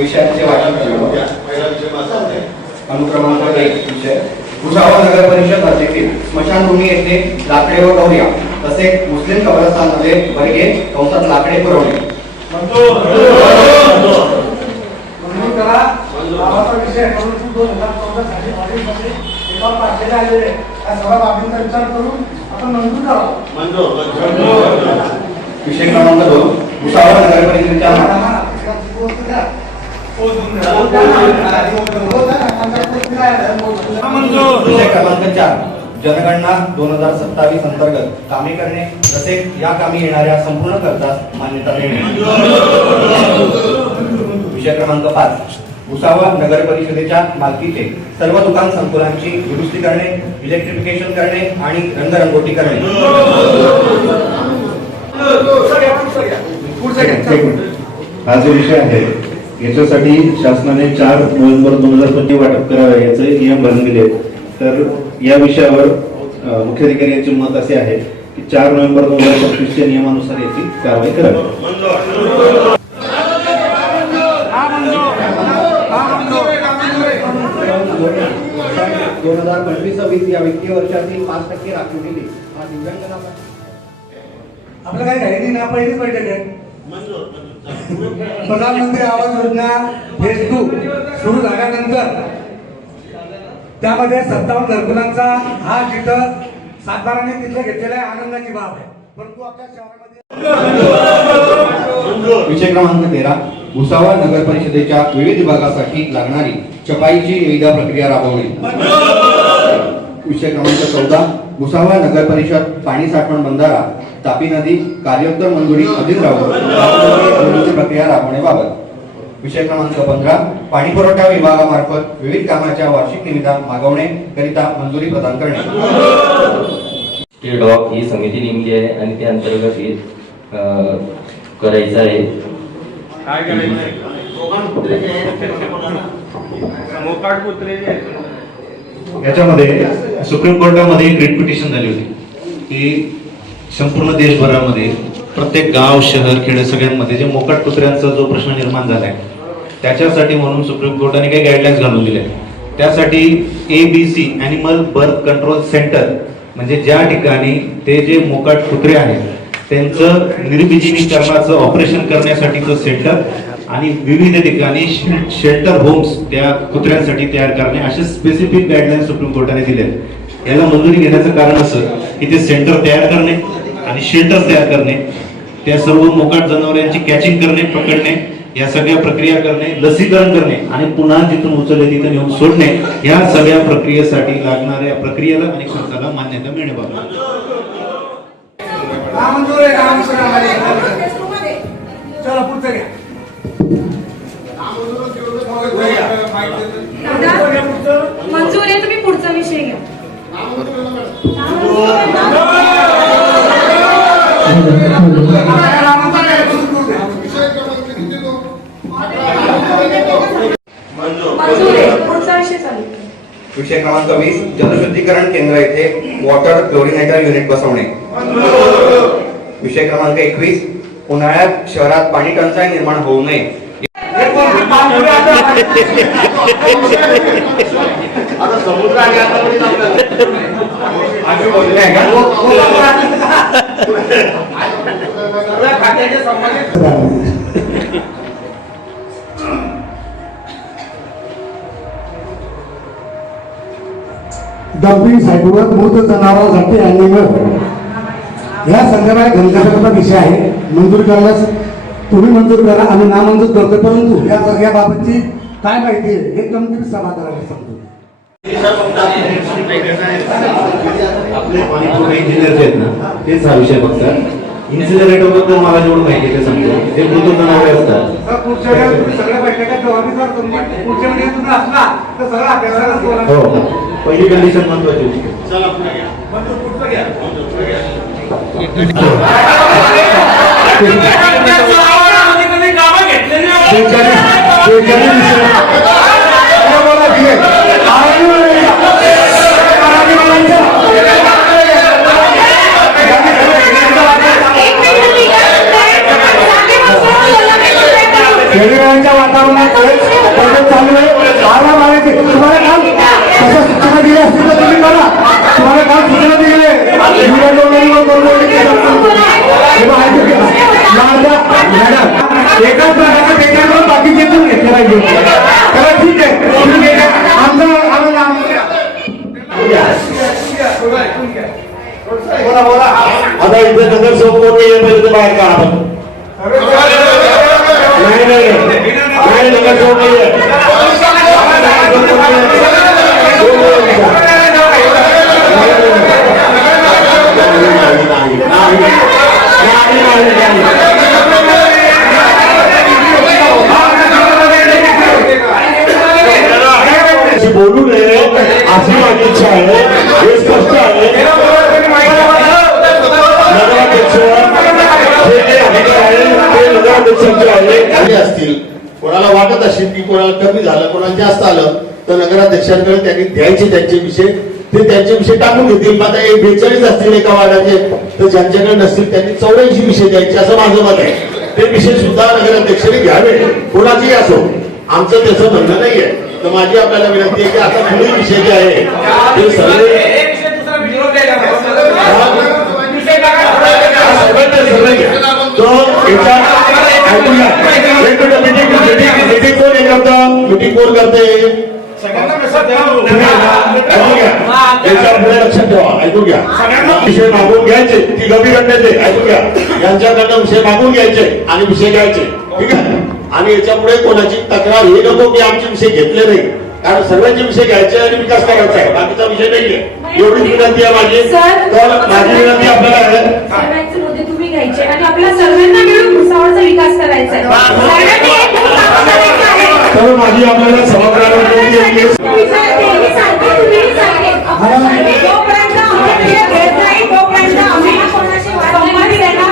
विषयांचे वाटप अनुक्रमांक 1 विषय भुसावळ नगर परिषद हद्दीतील स्मशानभूमी येथे लाकडे व गौर्या तसेच मुस्लिम कब्रस्तानमध्ये वर्गे कंसात लाकडे पुरवणे विषय क्रमांक 2 भुसावळ नगर परिषदेच्या विषय क्रमांक 4 जनगणना 2027 अंतर्गत कामे करणे तसेच या कामी येणाऱ्या संपूर्ण खर्चास मान्यता देणे विषय क्रमांक 5 भुसावळ नगर परिषदेच्या मालकीचे सर्व दुकान संकुलांची दुरुस्ती करणे इलेक्ट्रिफिकेशन करणे आणि रंगरंगोटी करणे हा जो विषय आहे याच्यासाठी शासनाने 4 नोव्हेंबर 2025 वाटप करावे याचे नियम बनवून दिले. तर या विषयावर मुख्याधिकारी यांचे मत असे आहे की 4 नोव्हेंबर 2025 च्या नियमानुसार याची कारवाई करावी. 2025 या वित्तीय वर्षातील 5% राखीव दिली हा दिव्यांगांना आपलं काय घाई ना पहिलीच बैठक आहे. प्रधानमंत्री आवास योजना फेज 2 सुरू झाल्यानंतर त्यामध्ये 57 घरकुलांचा हा जिथं सातबाराने तिथं घेतलेला आनंदाची बाब आहे. परंतु आपल्या शहरामध्ये विषय क्रमांक 13 भुसावळ नगर परिषदेच्या विविध विभागासाठी लागणारी छपाईची निविदा प्रक्रिया राबवणे विषय क्रमांक 14 भुसावळ नगर परिषद पाणी साठवण बंधारा तापी नदी कार्योत्तर मंजुरी अधीन राहून मंजुरीची प्रक्रिया राबवण्याबाबत विषय क्रमांक 15 पाणी पुरवठा विभागामार्फत विविध कामाच्या वार्षिक निविदा मागवणे करिता मंजुरी प्रदान करणे डॉक ही समिती नेमली आहे आणि त्या अंतर्गत हे करायचं आहे. काय करायचं याच्यामध्ये सुप्रीम कोर्टामध्ये एक रिट पिटिशन झाली होती की संपूर्ण देशभरामध्ये प्रत्येक गाव शहर खेडे सगळ्यांमध्ये जे मोकाट कुत्र्यांचा जो प्रश्न निर्माण झालाय त्याच्यासाठी म्हणून सुप्रीम कोर्टाने काही गाईडलाईन्स घालून दिले. त्यासाठी ABC animal birth control centre म्हणजे ज्या ठिकाणी ते जे मोकाट कुत्रे आहेत त्यांचं निर्बीजीकरणाचं ऑपरेशन करण्यासाठीचं सेंटर आणि विविध ठिकाणी शेल्टर होम्स त्या कुत्र्यांसाठी तयार करणे असे स्पेसिफिक गाईडलाईन सुप्रीम कोर्टाने दिले. याला मंजुरी घेण्याचं कारण असं की ते सेंटर तयार करणे आणि शेल्टर तयार करणे त्या सर्व मोकाट जनावरांची कॅचिंग करणे पकडणे या सगळ्या प्रक्रिया करणे लसीकरण करणे आणि पुन्हा जिथून उचलले तिथं नेऊन सोडणे या सगळ्या प्रक्रियेसाठी लागणाऱ्या प्रक्रियेला आणि खर्चाला मान्यता मिळण्याबाबत चला पुढचं घ्या. मंजूर आहे तुम्ही पुढचा विषय घ्या. विषय क्रमांक 20 जलशुद्धीकरण केंद्र येथे वॉटर क्लोरिनेटर युनिट बसवणे विषय क्रमांक 21 उन्हाळ्यात शहरात पाणी टंचाई निर्माण होऊ नये डम्पिंग साईटवर मृत जनावरांसाठी ॲनिमल या संदर्भात घनकचऱ्याचा विषय आहे. मंजूर करण्यास तुम्ही मंजूर करा आम्ही नामंजूर करतो. परंतु या बाबतची काय माहिती आहे हे कमिटी सभागृहाला सांगतो. आपले पाणी पुरवठा इंजिनियर आहेत ना तेच हा विषय बघतात. इन्सिनरेटर बद्दल मला जेवढं माहिती आहे ते सांगतो. ते मृत जनावरे असतात. पुढच्या वेळेस तुम्ही सगळ्या बैठका जबाबदार तुम्ही पुढच्या वेळेस तुम्ही असला तर सगळं अभ्यासालाच बोला. हो, पहिली कंडिशन महत्वाची होती. शेतकऱ्यांच्या वातावरणात बदल चालू आहे. आराम मारायचे. तुम्हाला काल कशा सूचना दिल्या असतील तर तुम्ही करा. तुम्हाला काल सूचना दिली आहे. मॅडम एकाच प्रकारचं पेशंटवर बाकीचे पण घेतले पाहिजे. तर ठीक आहे, तुम्ही बोला बोला. आता इथे नगरसेवक कोण नाही आहे, पहिले तर बाहेर का आपण नाही नाही नगरसेवक नाही आहे. बोलू नये अशी माझी इच्छा आहे. हे स्पष्ट आहे. नगराध्यक्ष हे जे अधिकार आहे ते नगराध्यक्षांचे आहे. असतील कोणाला वाटत असेल की कोणाला कमी झालं, कोणाला जास्त आलं, तर नगराध्यक्षांकडे त्यांनी द्यायचे त्यांचे विषय, ते त्यांचे विषय टाकून घेतील. आता 42 असतील एका वार्डाचे, तर ज्यांच्याकडे नसतील त्यांनी 84 विषय द्यायचे असं माझं मत आहे. ते विषय सुद्धा नगराध्यक्षांनी घ्यावे, कोणाचेही असो. आमचं त्याचं म्हणणं नाहीये. तर माझी आपल्याला विनंती आहे की आता पुढील विषय जे आहे ते सगळे मीटिंग कोण करते पुढे लक्षात ठेवा. ऐकून घ्या. विषय मागून घ्यायचे, ती गंभीर घटनेचे ऐकून घ्या. यांच्याकडनं विषय मागून घ्यायचे आणि विषय घ्यायचे. ठीक आहे. आणि याच्यापुढे कोणाची तक्रार हे नको की आमचे विषय घेतले नाही, कारण सर्वांचे विषय घ्यायचे आणि विकास करायचा आहे, बाकीचा विषय नाहीये. एवढीच विनंती आहे माझी. तर माझी विनंती आपल्याला आहे सर्वांचे मुद्दे तुम्ही घ्यायचे आणि आपल्या सर्वांना मिळून भुसावळचा विकास करायचा आहे. सर्वांनी एक काम करायचं आहे. तर माझी आपल्याला सभागृहाला विनंती आहे की तुम्ही सारखे, तुम्ही सारखे. जोपर्यंत आम्ही क्लिअर घेत नाही, तोपर्यंत आम्ही कोणाशी संवाद देणार नाही.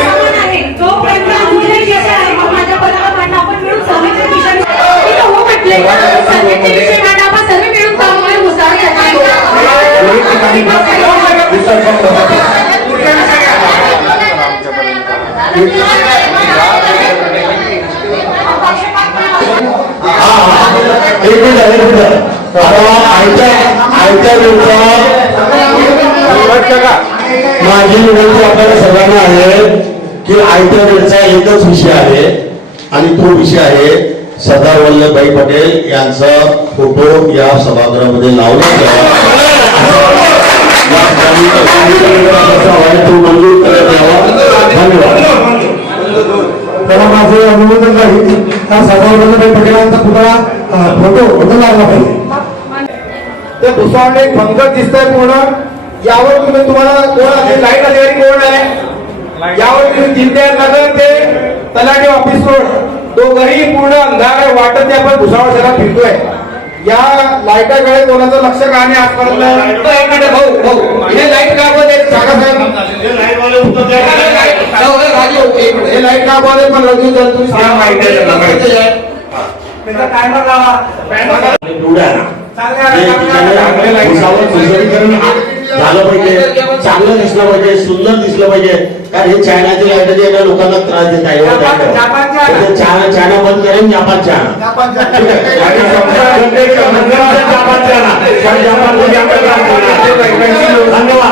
समान आहे. जोपर्यंत आमचे विषय आहे, मग माझ्या पदाला मांडा, आपण मिळून सर्वांचे विषय तिथं हो म्हटले ना, सर्वांचे विषय मांडा, आपण सर्व मिळून काम करू. भुसावळ माझी विनंती आपल्याला सर्वांना आहे की आयत्या वेळचा एकच विषय आहे आणि तो विषय आहे सरदार वल्लभभाई पटेल यांचा फोटो या सभागृहामध्ये लावण्यात यावा. तो मंजूर करण्यात यावा. धन्यवाद. त्याला माझे अनुमोदन राहील. त्या सरदार वल्लभभाई पटेलांचा पुतळा फोटो होता लागला पाहिजे. ते भुसावळला एक पंकज दिसतंय पूर्ण. यावर तुम्ही तुम्हाला कोण आहे, लाईट अधिकारी कोण आहे, यावर तुम्ही जिल्ह्यात नगर ते तलाठी ऑफिस रोड दोघंही पूर्ण अंधार आहे. वाटत ते आपण भुसावळ शहरात फिरतोय. या लाईटाकडे कोणाचं लक्ष का नाही आजपर्यंत. भाऊ हे लाईट का बंद आहे सांगा साहेब. हे लाईट का बंद आहे 15 दिवस झाले तुम्ही त्याचा टायमर लावा. झालं पाहिजे, चांगलं दिसलं पाहिजे, सुंदर दिसलं पाहिजे. कारण हे चायनाचे लाईट जे लोकांना त्रास देत आहे. चायना बंद करेन जपान चायना. धन्यवाद.